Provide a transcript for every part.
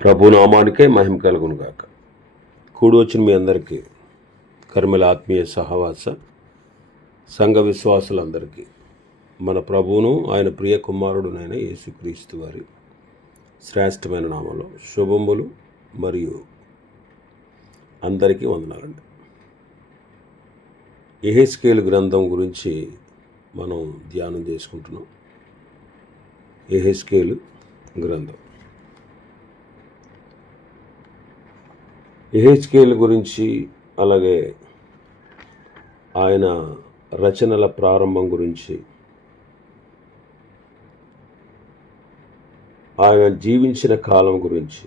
ప్రభునామానికే మహిమ కలుగును గాక. కూడి వచ్చిన మీ అందరికీ కర్మల ఆత్మీయ సహవాస సంఘ విశ్వాసులందరికీ మన ప్రభువును ఆయన ప్రియ కుమారుడునైన యేసుక్రీస్తు వారి శ్రేష్టమైన నామంలో శుభములు మరియు అందరికీ వందనాలండి. యెహెజ్కేలు గ్రంథం గురించి మనం ధ్యానం చేసుకుంటున్నాం. యెహెజ్కేలు గ్రంథం. యెహెజ్కేలు గురించి, అలాగే ఆయన రచనల ప్రారంభం గురించి, ఆయన జీవించిన కాలం గురించి,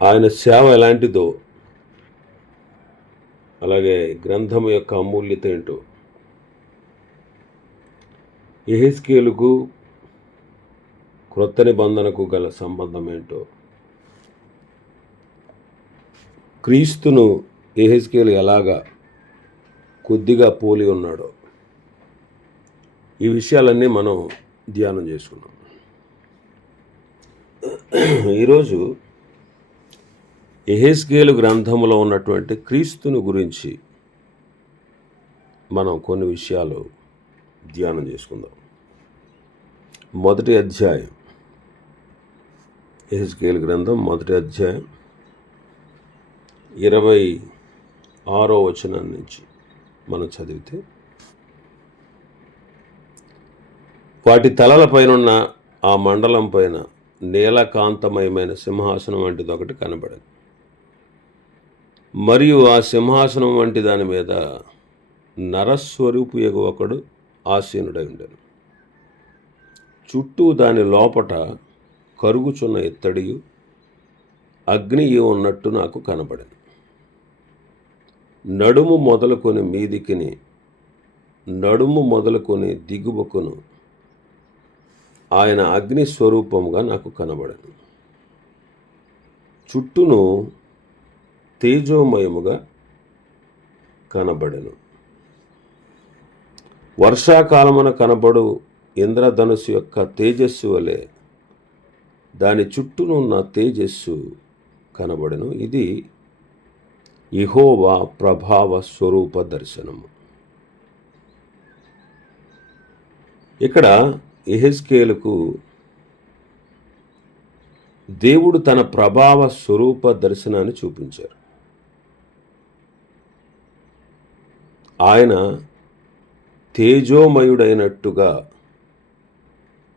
ఆయన సేవ ఎలాంటిదో, అలాగే గ్రంథం యొక్క అమూల్యత ఏంటో, యెహెజ్కేలుకు క్రొత్త నిబంధనకు గల సంబంధం ఏంటో, క్రీస్తును యెహెజ్కేలు ఎలాగా కొద్దిగా పోలి ఉన్నాడో, ఈ విషయాలన్నీ మనం ధ్యానం చేసుకున్నాం. ఈరోజు యెహెజ్కేలు గ్రంథంలో ఉన్నటువంటి క్రీస్తుని గురించి మనం కొన్ని విషయాలు ధ్యానం చేసుకుందాం. మొదటి అధ్యాయం, యెహెజ్కేలు గ్రంథం మొదటి అధ్యాయం 26వ వచనం నుంచి మనం చదివితే, వాటి తలల పైనున్న ఆ మండలం పైన నీలకాంతమయమైన సింహాసనం వంటిది ఒకటి కనబడింది. మరియు ఆ సింహాసనం వంటి దాని మీద నరస్వరూపు యగు ఒకడు ఆసీనుడై ఉండెను. చుట్టూ దాని లోపట కరుగుచున్న ఇత్తడియు అగ్నియు ఉన్నట్టు నాకు కనబడింది. నడుము మొదలుకొని దిగువకును ఆయన అగ్ని స్వరూపముగా నాకు కనబడెను. చుట్టూను తేజోమయముగా కనబడెను. వర్షాకాలమున కనబడు ఇంద్రధనుసు యొక్క తేజస్సు వలె దాని చుట్టూనున్న తేజస్సు కనబడెను. ఇది యెహోవా ప్రభావ స్వరూప దర్శనము. ఇక్కడ యెహెజ్కేలుకు దేవుడు తన ప్రభావ స్వరూప దర్శనాన్ని చూపించారు. ఆయన తేజోమయుడైనట్టుగా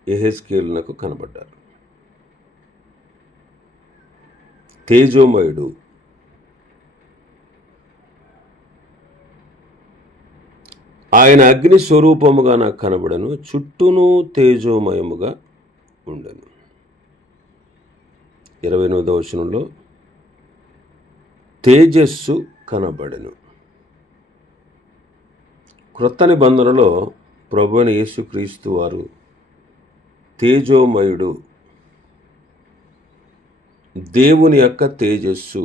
యెహెజ్కేలునకు కనబడ్డారు. తేజోమయుడు, ఆయన అగ్ని స్వరూపముగా నాకు కనబడను. చుట్టూను తేజోమయముగా ఉండెను. 28వ వచనంలో తేజస్సు కనబడెను. క్రొత్త నిబంధనలో ప్రభువైన యేసుక్రీస్తు వారు తేజోమయుడు, దేవుని యొక్క తేజస్సు,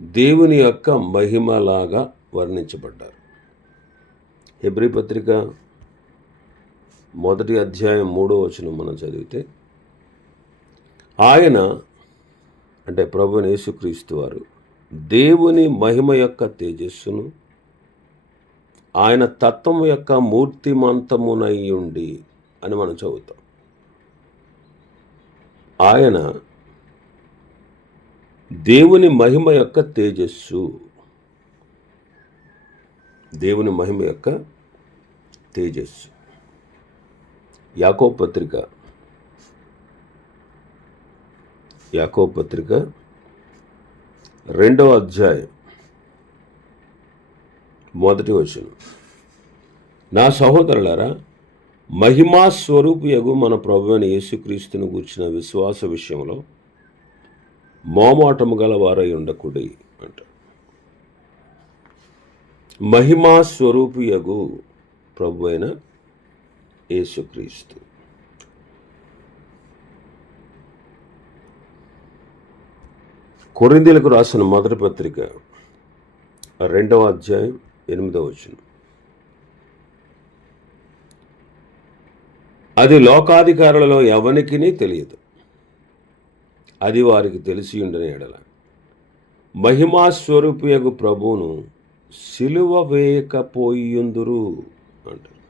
దేవుని యొక్క మహిమలాగా వర్ణించబడ్డారు. హెబ్రీ పత్రిక 1వ అధ్యాయం 3వ వచనం మనం చదివితే, ఆయన అంటే ప్రభువైన యేసుక్రీస్తు వారు దేవుని మహిమ యొక్క తేజస్సును, ఆయన తత్వము యొక్క మూర్తిమంతమునై ఉండి అని మనం చదువుతాం. ఆయన దేవుని మహిమ యొక్క తేజస్సు, దేవుని మహిమ యొక్క తేజస్సు. యాకోబు పత్రిక 2వ అధ్యాయం 1వ వచనం, నా సహోదరులారా, మహిమా స్వరూపియగు మన ప్రభువైన యేసుక్రీస్తును గూర్చిన విశ్వాస విషయంలో మోమాటము గల వారై ఉండకుడి అంట. మహిమా స్వరూపియగు ప్రభువైన యేసుక్రీస్తు. కొరింథీయులకు రాసిన మొదటి పత్రిక 2వ అధ్యాయం 8వ వచనం, అది లోకాధికారులలో ఎవనికిని తెలియదు. అది వారికి తెలిసి ఉండని ఎడల మహిమాస్వరూపియగు ప్రభువును సిలువ వేయకపోయిందురు అంటారు.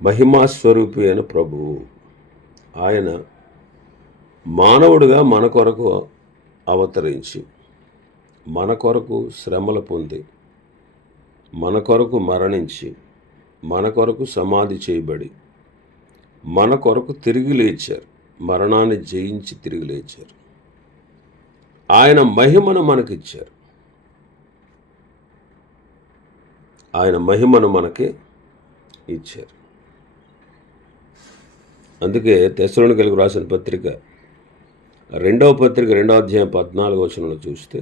మహిమాస్వరూపి అయిన ప్రభువు ఆయన మానవుడిగా మన కొరకు అవతరించి, మన కొరకు శ్రమలు పొంది, మన కొరకు మరణించి, మన కొరకు సమాధి చేయబడి, మన కొరకు తిరిగి లేచారు. మరణాన్ని జయించి తిరిగి లేచారు. ఆయన మహిమను మనకిచ్చారు. ఆయన మహిమను మనకి ఇచ్చారు. అందుకే తెస్సలోనికీయులకు రాసిన పత్రిక 2వ పత్రిక 2వ అధ్యాయం 14వ వచనంలో చూస్తే,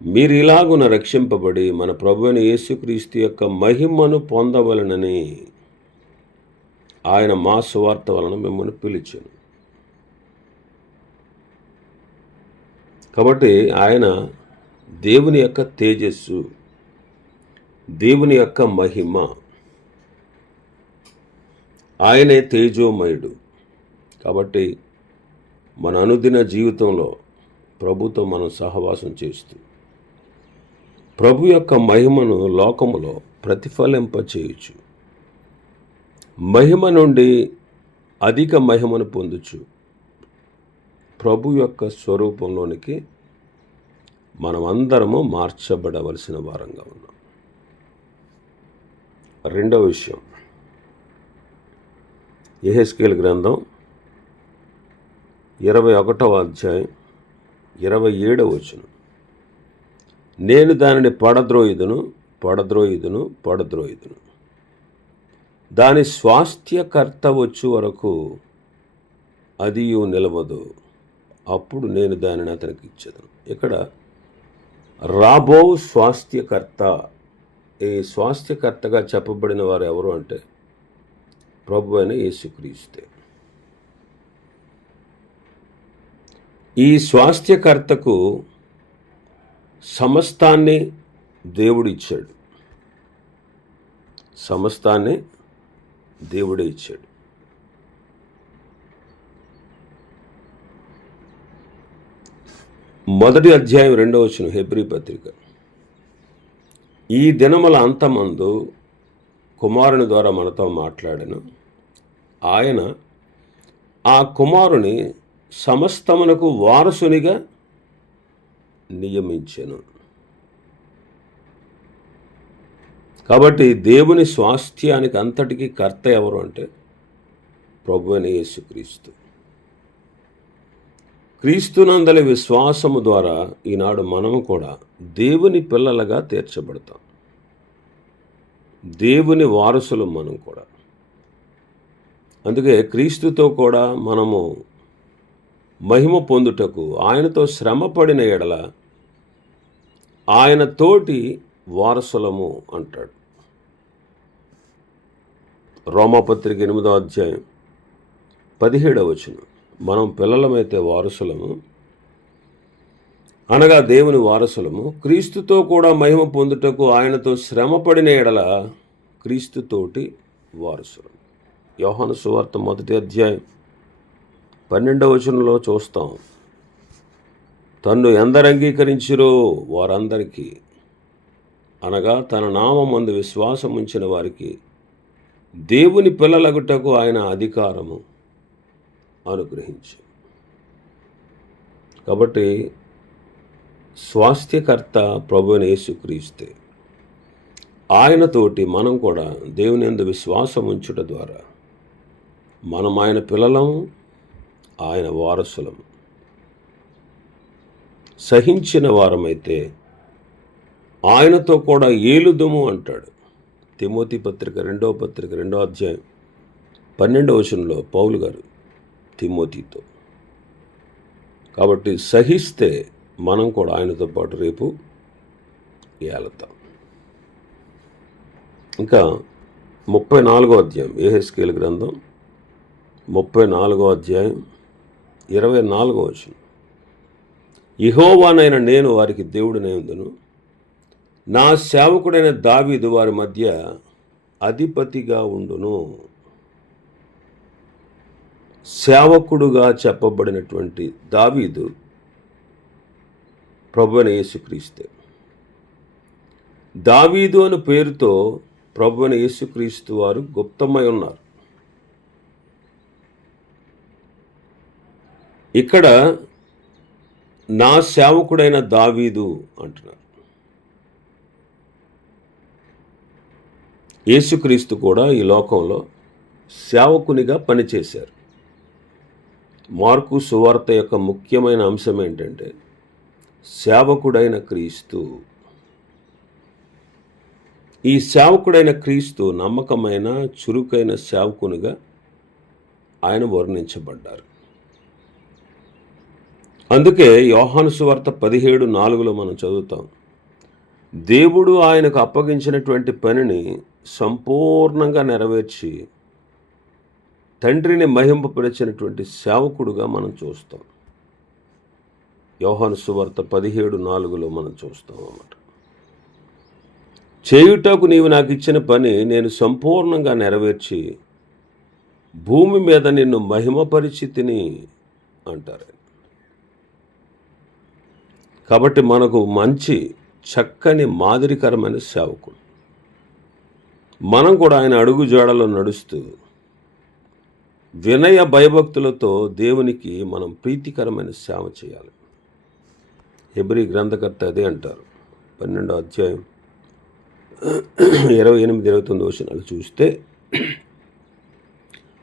మీరు ఇలాగున రక్షింపబడి మన ప్రభువైన యేసుక్రీస్తు యొక్క మహిమను పొందవలనని ఆయన మా సువార్త వలన మిమ్మల్ని పిలిచాను. కాబట్టి ఆయన దేవుని యొక్క తేజస్సు, దేవుని యొక్క మహిమ, ఆయనే తేజోమయుడు. కాబట్టి మన అనుదిన జీవితంలో ప్రభుతో మనం సహవాసం చేస్తూ ప్రభు యొక్క మహిమను లోకములో ప్రతిఫలింపచేయచ్చు. మహిమ నుండి అధిక మహిమను పొందుచు ప్రభు యొక్క స్వరూపంలోనికి మనమందరము మార్చబడవలసిన వారంగా ఉన్నాం. రెండవ విషయం, యెహెజ్కేలు గ్రంథం 21వ అధ్యాయం 27వ వచనం, నేను దానిని పడద్రోయుదును, దాని స్వాస్థ్యకర్త వచ్చు వరకు అది నిలవదు, అప్పుడు నేను దానిని అతనికి ఇచ్చేదను. ఇక్కడ రాబో స్వాస్థ్యకర్త, ఈ స్వాస్థ్యకర్తగా చెప్పబడిన వారు ఎవరు అంటే ప్రభు అయిన యేసుక్రీస్తే. ఈ స్వాస్థ్యకర్తకు సమస్తాన్ని దేవుడు ఇచ్చాడు. సమస్తాన్ని దేవుడే ఇచ్చాడు. మొదటి అధ్యాయం 2వ వచనం హెబ్రీ పత్రిక, ఈ దినముల అంతమందు కుమారుని ద్వారా మనతో మాట్లాడను, ఆయన ఆ కుమారుని సమస్తమునకు వారసునిగా నియమించెను. కాబట్టి దేవుని స్వాస్థ్యానికి అంతటికీ కర్త ఎవరు అంటే ప్రభువైన యేసుక్రీస్తు. క్రీస్తునందలి విశ్వాసము ద్వారా ఈనాడు మనము కూడా దేవుని పిల్లలుగా తీర్చబడతాం. దేవుని వారసులు మనం కూడా. అందుకే క్రీస్తుతో కూడా మనము మహిమ పొందుటకు ఆయనతో శ్రమపడిన ఎడల ఆయన తోటి వారసులము అంటాడు. రోమాపత్రిక 8వ అధ్యాయం 17వ వచనం, మనం పిల్లలమైతే వారసులము, అనగా దేవుని వారసులము, క్రీస్తుతో కూడా మహిమ పొందుటకు ఆయనతో శ్రమపడిన ఎడల క్రీస్తుతోటి వారసులము. యోహాను సువార్త 1వ అధ్యాయం 12వ వచనంలో చూస్తాం, తన్ను ఎందరు అంగీకరించిరో వారందరికీ, అనగా తన నామమందు విశ్వాసం ఉంచిన వారికి దేవుని పిల్లలగుటకు ఆయన అధికారము అనుగ్రహించు. కాబట్టి స్వాస్థ్యకర్త ప్రభువైన యేసుక్రీస్తే. ఆయనతోటి మనం కూడా దేవుని యందు విశ్వాసం ఉంచుట ద్వారా మనం ఆయన పిల్లలము, ఆయన వారసులము. సహించిన వారమైతే ఆయనతో కూడా ఏలుదుము అంటాడు. తిమోతి పత్రిక 2వ పత్రిక 2వ అధ్యాయం 12వ వచనంలో పౌలు గారు తిమోతితో. కాబట్టి సహిస్తే మనం కూడా ఆయనతో పాటు రేపు ఏలుతాం. ఇంకా 34వ అధ్యాయం యెహెజ్కేలు గ్రంథం 34వ అధ్యాయం 24వ వచనం, యెహోవానైన నేను వారికి దేవుడినైందును, నా సేవకుడైన దావీదు వారి మధ్య అధిపతిగా ఉండును. సేవకుడుగా చెప్పబడినటువంటి దావీదు ప్రభువైన యేసుక్రీస్తే. దావీదు అనే పేరుతో ప్రభువైన యేసుక్రీస్తు వారు గుప్తమై ఉన్నారు. ఇక్కడ నా సేవకుడైన దావీదు అంటున్నారు. యేసుక్రీస్తు కూడా ఈ లోకంలో సేవకునిగా పనిచేశారు. మార్కు సువార్త యొక్క ముఖ్యమైన అంశం ఏంటంటే సేవకుడైన క్రీస్తు. ఈ సేవకుడైన క్రీస్తు నమ్మకమైన చురుకైన సేవకునిగా ఆయన వర్ణించబడ్డారు. అందుకే యోహాను సువార్త 17:4 మనం చదువుతాం, దేవుడు ఆయనకు అప్పగించినటువంటి పనిని సంపూర్ణంగా నెరవేర్చి తండ్రిని మహింపపరిచినటువంటి సేవకుడుగా మనం చూస్తాం. యోహాను సువార్త 17:4 మనం చూస్తాం అన్నమాట. చేయుటకు నీవు నాకు ఇచ్చిన పని నేను సంపూర్ణంగా నెరవేర్చి భూమి మీద నిన్ను మహిమపరిచితిని అంటారు. కాబట్టి మనకు మంచి చక్కని మాదిరికరమైన సేవకుడు. మనం కూడా ఆయన అడుగు జాడలో నడుస్తూ వినయ భయభక్తులతో దేవునికి మనం ప్రీతికరమైన సేవ చేయాలి. హెబ్రీ గ్రంథకర్త అదే అంటారు. 12వ అధ్యాయం 28-29 చూస్తే,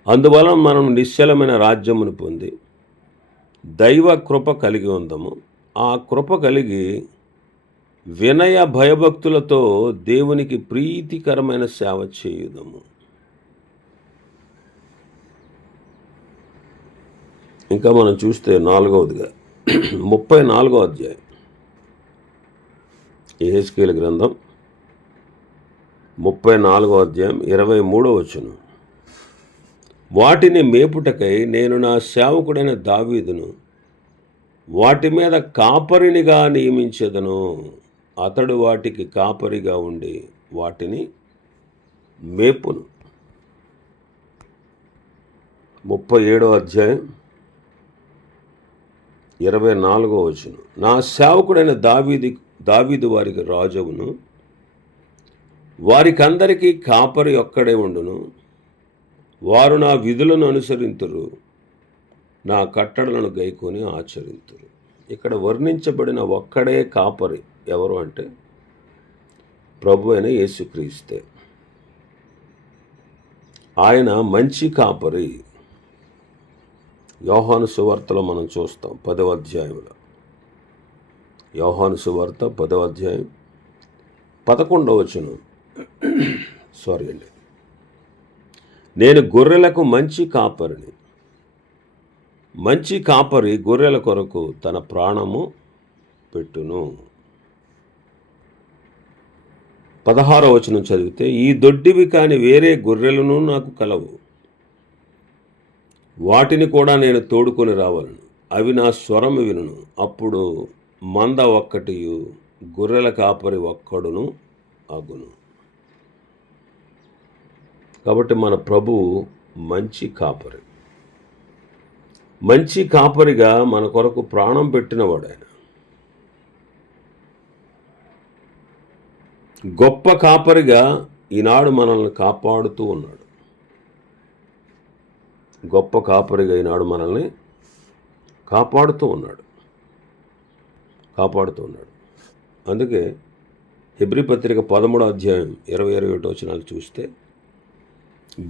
అందువలన మనం నిశ్చలమైన రాజ్యమును పొంది దైవ కృప కలిగి ఉందాము. ఆ కృప కలిగి వినయ భయభక్తులతో దేవునికి ప్రీతికరమైన సేవ చేయుదాము. ఇంకా మనం చూస్తే 4వదిగా 34వ అధ్యాయం యెహెజ్కేలు గ్రంథం 34వ అధ్యాయం 23వ వచనం, వాటిని మేపుటకై నేను నా సేవకుడైన దావీదును వాటి మీద కాపరినిగా నియమించెదను. అతడు వాటికి కాపరిగా ఉండి వాటిని మేపును. 37వ అధ్యాయం 24వ వచనం, నా సేవకుడైన దావీదు వారికి రాజును, వారికందరికీ కాపరి ఒక్కడే ఉండును. వారు నా విధులను అనుసరింతురు, నా కట్టడలను గైకొని ఆచరింతురు. ఇక్కడ వర్ణించబడిన ఒక్కడే కాపరి ఎవరు అంటే ప్రభు అయిన యేసుక్రీస్తే. ఆయన మంచి కాపరి. యోహాను సువార్తలో మనం చూస్తాం 10వ అధ్యాయంలో. యోహాను సువార్త 10వ అధ్యాయం 11వ వచనం, నేను గొర్రెలకు మంచి కాపరిని. మంచి కాపరి గొర్రెల కొరకు తన ప్రాణము పెట్టును. 16వ వచనం చదివితే, ఈ దొడ్డివి కాని వేరే గొర్రెలను నాకు కలవు, వాటిని కూడా నేను తోడుకొని రావాలను. అవి నా స్వరము వినును. అప్పుడు మంద ఒక్కటియు గొర్రెల కాపరి ఒక్కడును అగును. కాబట్టి మన ప్రభువు మంచి కాపరి. మంచి కాపరిగా మన కొరకు ప్రాణం పెట్టినవాడు ఆయన. గొప్ప కాపరిగా ఈనాడు మనల్ని కాపాడుతూ ఉన్నాడు. గొప్ప కాపరిగా ఈనాడు మనల్ని కాపాడుతూ ఉన్నాడు. అందుకే హెబ్రీ పత్రిక 13వ అధ్యాయం 20-21 వచనాలు చూస్తే,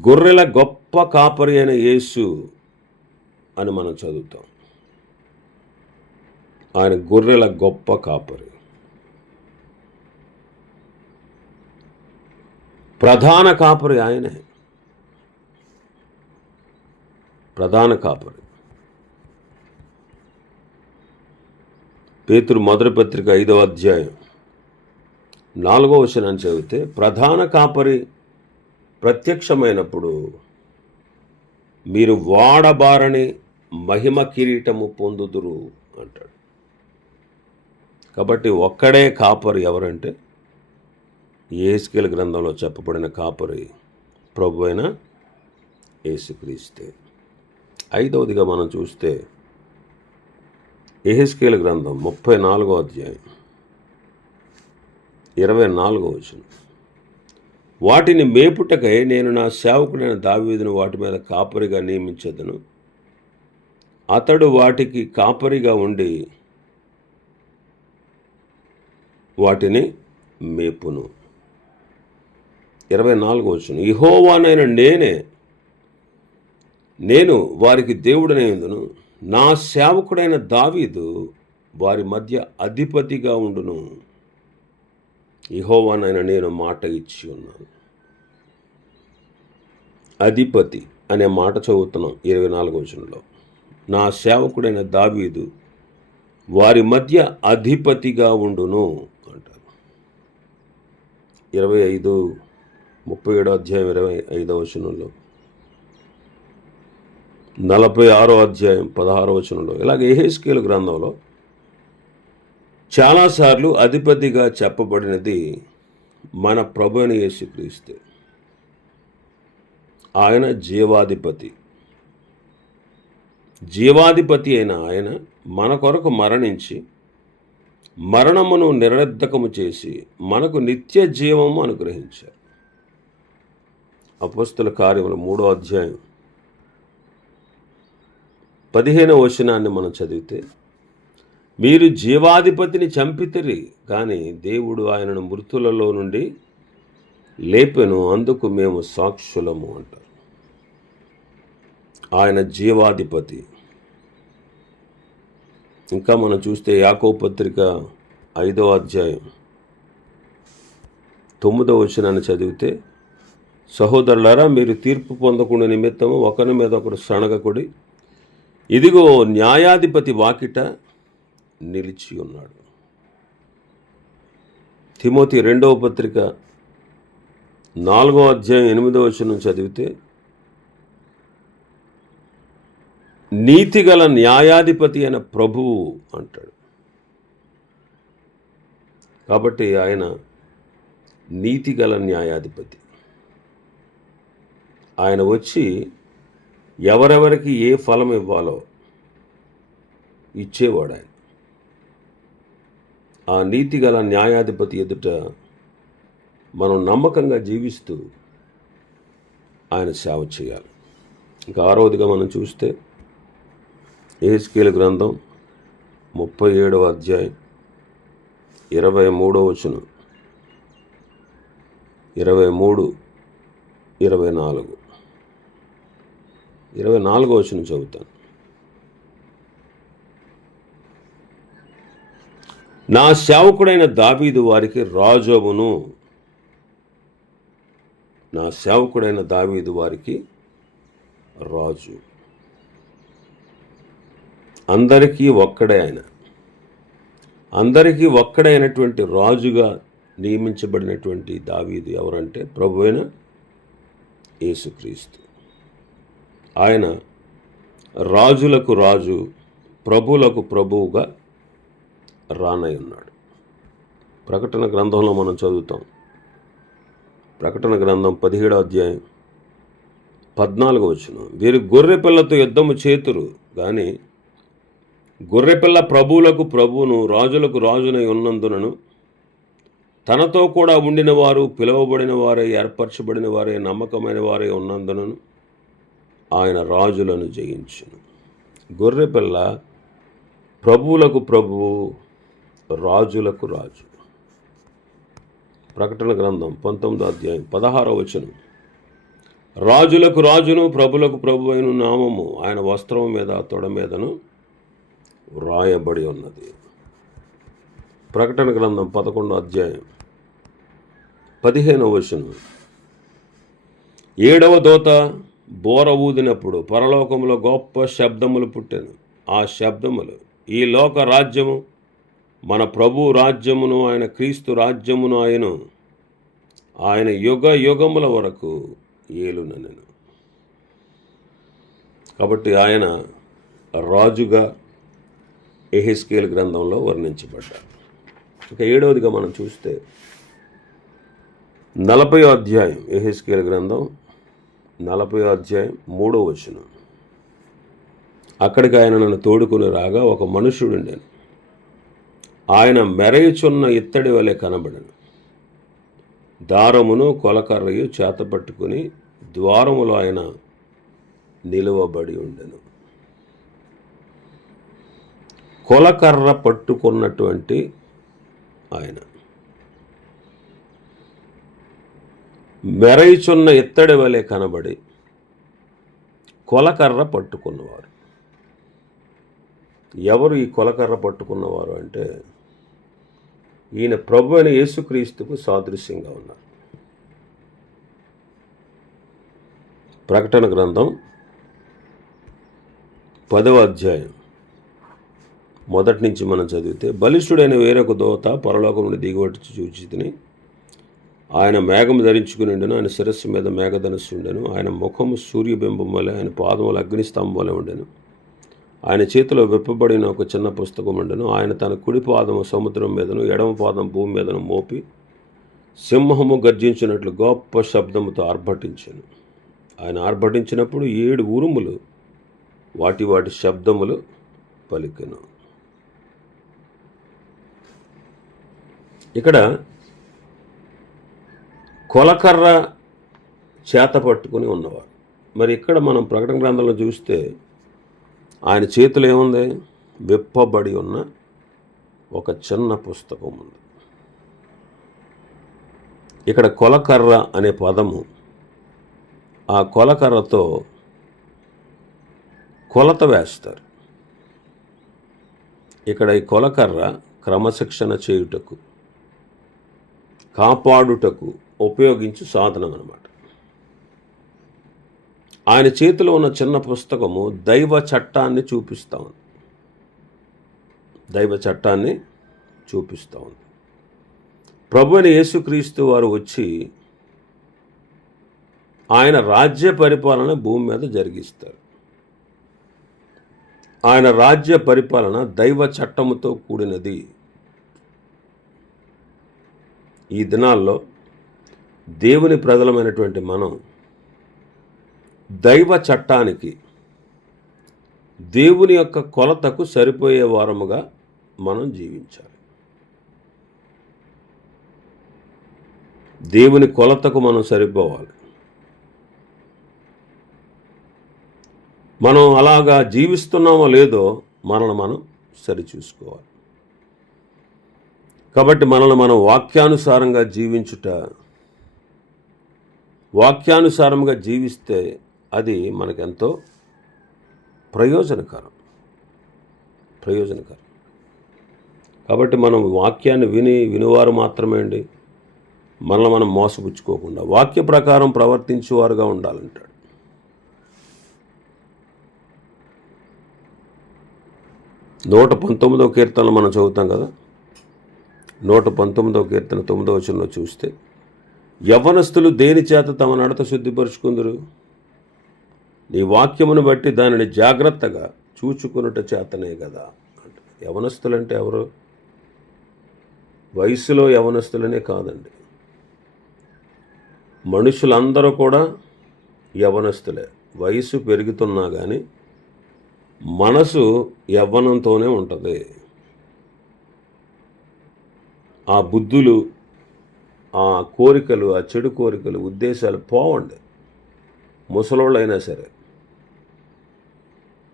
గొర్రెల గొప్ప కాపరి అయిన యేసు అని మనం చదువుతాం. ఆయన గొర్రెల గొప్ప కాపరి. ప్రధాన కాపరి ఆయనే. ప్రధాన కాపరి. పేతురు మొదటి పత్రిక 5వ అధ్యాయం 4వ వచనాన్ని చదివితే, ప్రధాన కాపరి ప్రత్యక్షమైనప్పుడు మీరు వాడబారని మహిమ కిరీటము పొందుదురు అంటాడు. కాబట్టి ఒక్కడే కాపరి ఎవరంటే యెహెజ్కేలు గ్రంథంలో చెప్పబడిన కాపరి ప్రభు అయిన యేసుక్రీస్తే. ఐదవదిగా మనం చూస్తే యెహెజ్కేలు గ్రంథం 34వ అధ్యాయం 24వ వచనం. వాటిని మేపుటకై నేను నా సేవకుడైన దావీదును వాటి మీద కాపరిగా నియమించెదను. అతడు వాటికి కాపరిగా ఉండి వాటిని మేపును. 24వ వచనం. యెహోవానైన నేను వారికి దేవుడనైందును, నా సేవకుడైన దావీదు వారి మధ్య అధిపతిగా ఉండును. యెహోవానైన నేను మాట ఇచ్చి ఉన్నాను. అధిపతి అనే మాట చదువుతున్నాం 24వ వచనంలో. నా సేవకుడైన దావీదు వారి మధ్య అధిపతిగా ఉండును అంటారు. 37వ అధ్యాయం 25వ వచనంలో, 46వ అధ్యాయం 16వ వచనంలో, ఇలాగ యెహెజ్కేలు గ్రంథంలో చాలాసార్లు అధిపతిగా చెప్పబడినది మన ప్రభువైన యేసుక్రీస్తు. ఆయన జీవాధిపతి అయిన ఆయన మన కొరకు మరణించి మరణమును నిరర్ధకము చేసి మనకు నిత్య జీవము అనుగ్రహించారు. అపోస్తల కార్యములు 3వ అధ్యాయం 15వ వచనాన్ని మనం చదివితే, మీరు జీవాధిపతిని చంపితిరి, కానీ దేవుడు ఆయనను మృతులలో నుండి లేపెను, అందుకు మేము సాక్షులము అంటారు. ఆయన జీవాధిపతి. ఇంకా మనం చూస్తే యాకోబు పత్రిక 5వ అధ్యాయం 9వ వచనాన్ని చదివితే, సహోదరులారా, మీరు తీర్పు పొందకుండా నిమిత్తము ఒకరి మీద ఒకరు సణగకుడి, ఇదిగో న్యాయాధిపతి వాకిట నిలిచి ఉన్నాడు. తిమోతి 2వ పత్రిక 4వ అధ్యాయం 8వ వచనం చదివితే, నీతిగల న్యాయాధిపతి అయిన ప్రభువు అంటాడు. కాబట్టి ఆయన నీతిగల న్యాయాధిపతి. ఆయన వచ్చి ఎవరెవరికి ఏ ఫలం ఇవ్వాలో ఇచ్చేవాడు ఆయన. ఆ నీతిగల న్యాయాధిపతి ఎదుట మనం నమ్మకంగా జీవిస్తూ ఆయన సేవ చేయాలి. ఇంకా 6వదిగా మనం చూస్తే యెహెజ్కేలు గ్రంథం 37వ అధ్యాయం 23వ వచనం, 23, 24. 24వ వచనం చదువుతాను. నా సేవకుడైన దావీదు వారికి రాజువును. నా సేవకుడైన దావీదు వారికి రాజు. అందరికీ ఒక్కడే ఆయన. అందరికీ ఒక్కడైనటువంటి రాజుగా నియమించబడినటువంటి దావీదు ఎవరంటే ప్రభువైన యేసుక్రీస్తు. ఆయన రాజులకు రాజు, ప్రభువులకు ప్రభువుగా రానై ఉన్నాడు. ప్రకటన గ్రంథంలో మనం చదువుతాం. ప్రకటన గ్రంథం 17వ అధ్యాయం 14వ వచనం. వీరు గొర్రెపిల్లతో యుద్ధము చేతురు, కానీ గొర్రెపిల్ల ప్రభువులకు ప్రభువును రాజులకు రాజునై ఉన్నందునను తనతో కూడా ఉండిన వారు, పిలువబడిన వారే, ఏర్పరచబడిన వారే, నమ్మకమైన వారే ఉన్నందునను ఆయన రాజులను జయించును. గొర్రెపిల్ల ప్రభువులకు ప్రభువు, రాజులకు రాజు. ప్రకటన గ్రంథం 19వ అధ్యాయం 16వ వచనం. రాజులకు రాజును ప్రభులకు ప్రభు అయిన నామము ఆయన వస్త్రం మీద తొడ మీదను వ్రాయబడి ఉన్నది. ప్రకటన గ్రంథం 11వ అధ్యాయం 15వ వచనం. 7వ దూత బోర ఊదినప్పుడు పరలోకములో గొప్ప శబ్దములు పుట్టెను. ఆ శబ్దములు ఈ లోక రాజ్యము మన ప్రభు రాజ్యమును, ఆయన క్రీస్తు రాజ్యమును ఆయన యుగ యుగముల వరకు ఏలునెను. కాబట్టి ఆయన రాజుగా యెహెజ్కేలు గ్రంథంలో వర్ణించబడ్డాడు. ఇక 7వదిగా మనం చూస్తే 40వ అధ్యాయం, యెహెజ్కేలు గ్రంథం 40వ అధ్యాయం 3వ వచనం. అక్కడికి ఆయన నన్ను తోడుకుని రాగా ఒక మనుషుడుండెను. ఆయన మెరయుచున్న ఇత్తడి వలె కనబడెను. దారమును కొలకర్రయు చేతపట్టుకుని ద్వారములో ఆయన నిలువబడి ఉండెను. కొలకర్ర పట్టుకున్నటువంటి ఆయన, మెరయుచున్న ఇత్తడి వలె కనబడి కొలకర్ర పట్టుకున్నవారు. ఎవరు ఈ కొలకర్ర పట్టుకున్నవారు అంటే ఈయన ప్రభు అయిన యేసుక్రీస్తుకు సాదృశ్యంగా ఉన్నారు. ప్రకటన గ్రంథం 10వ అధ్యాయం మొదటి నుంచి మనం చదివితే, బలిష్ఠుడైన వేరొక దూత పరలోకం నుండి దిగివచ్చి చూచితిని. ఆయన మేఘము ధరించుకుని ఉండెను. ఆయన శిరస్సు మీద మేఘధనుస్సు ఉండెను. ఆయన ముఖము సూర్యబింబం వలె, ఆయన పాదములు అగ్నిస్తంభం వలె ఉండెను. ఆయన చేతిలో విప్పబడిన ఒక చిన్న పుస్తకం ఉండెను. ఆయన తన కుడి పాదము సముద్రం మీదను ఎడమ పాదం భూమి మీదను మోపి సింహము గర్జించినట్లు గొప్ప శబ్దముతో ఆర్భటించెను. ఆయన ఆర్భటించినప్పుడు 7 ఉరుములు వాటి వాటి శబ్దములు పలికెను. ఇక్కడ కొలకర్ర చేత పట్టుకుని ఉన్నవారు. మరి ఇక్కడ మనం ప్రకటన గ్రంథంలో చూస్తే ఆయన చేతిలో ఏముంది? విప్పబడి ఉన్న ఒక చిన్న పుస్తకం ఉంది. ఇక్కడ కొలకర్ర అనే పదము, ఆ కొలకర్రతో కొలత వేస్తారు. ఇక్కడ ఈ కొలకర్ర క్రమశిక్షణ చేయుటకు, కాపాడుటకు ఉపయోగించు సాధనం అన్నమాట. ఆయన చేతిలో ఉన్న చిన్న పుస్తకము దైవ చట్టాన్ని చూపిస్తూ ఉంది. దైవ చట్టాన్ని చూపిస్తూ ఉంది. ప్రభువైన యేసుక్రీస్తు వారు వచ్చి ఆయన రాజ్య పరిపాలన భూమి మీద జరిగిస్తారు. ఆయన రాజ్య పరిపాలన దైవ చట్టముతో కూడినది. ఈ దినాల్లో దేవుని ప్రజలమైనటువంటి మనం దైవ చట్టానికి, దేవుని యొక్క కొలతకు సరిపోయే వారముగా మనం జీవించాలి. దేవుని కొలతకు మనం సరిపోవాలి. మనం అలాగా జీవిస్తున్నామో లేదో మనల్ని మనం సరిచూసుకోవాలి. కాబట్టి మనల్ని మనం వాక్యానుసారంగా జీవించుట, వాక్యానుసారంగా జీవిస్తే అది మనకెంతో ప్రయోజనకరం. కాబట్టి మనం వాక్యాన్ని వినివారు మాత్రమే అండి, మనల్ని మనం మోసపుచ్చుకోకుండా వాక్య ప్రకారం ప్రవర్తించేవారుగా ఉండాలంటాడు. నూట 19వ కీర్తనలో మనం చదువుతాం కదా, 119వ కీర్తన 9వ వచనంలో చూస్తే, యవ్వనస్తులు దేని చేత తమ నడత శుద్ధిపరుచుకుందరు? నీ వాక్యమును బట్టి దానిని జాగ్రత్తగా చూచుకునుట చేతనే కదా అంట. యవ్వనస్తులంటే ఎవరు? వయసులో యవ్వనస్తులనే కాదండి, మనుషులందరూ కూడా యవ్వనస్తులే. వయసు పెరుగుతున్నా కానీ మనసు యవ్వనంతోనే ఉంటుంది. ఆ బుద్ధులు, ఆ కోరికలు, ఆ చెడు కోరికలు, ఉద్దేశాలు పోవండి. ముసలోళ్ళు అయినా సరే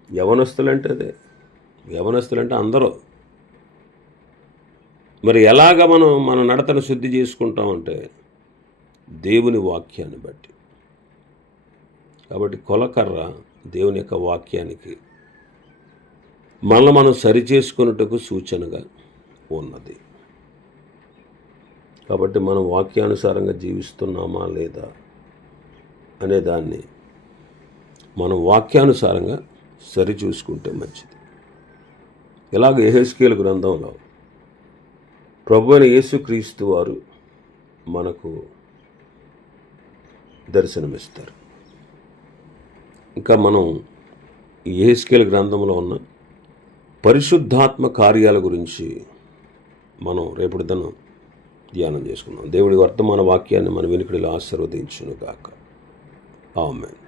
యవనస్తులంటే అదే. యవనస్తులంటే అందరూ. మరి ఎలాగ మనం మన నడతను శుద్ధి చేసుకుంటామంటే దేవుని వాక్యాన్ని బట్టి. కాబట్టి కొలకర్ర దేవుని యొక్క వాక్యానికి మనల్ని మనం సరిచేసుకున్నట్టుకు సూచనగా ఉన్నది. కాబట్టి మనం వాక్యానుసారంగా జీవిస్తున్నామా లేదా అనే దాన్ని మనం వాక్యానుసారంగా సరిచూసుకుంటే మంచిది. ఇలాగ యెహెజ్కేలు గ్రంథంలో ప్రభువైన యేసుక్రీస్తు వారు మనకు దర్శనమిస్తారు. ఇంకా మనం ఈ యెహెజ్కేలు గ్రంథంలో ఉన్న పరిశుద్ధాత్మ కార్యాల గురించి మనం రేపటి దినం ధ్యానం చేసుకుందాం. దేవుడి వర్తమాన వాక్యాన్ని మన వెనుకడిలో ఆశీర్వదించును గాక. ఆమేన్.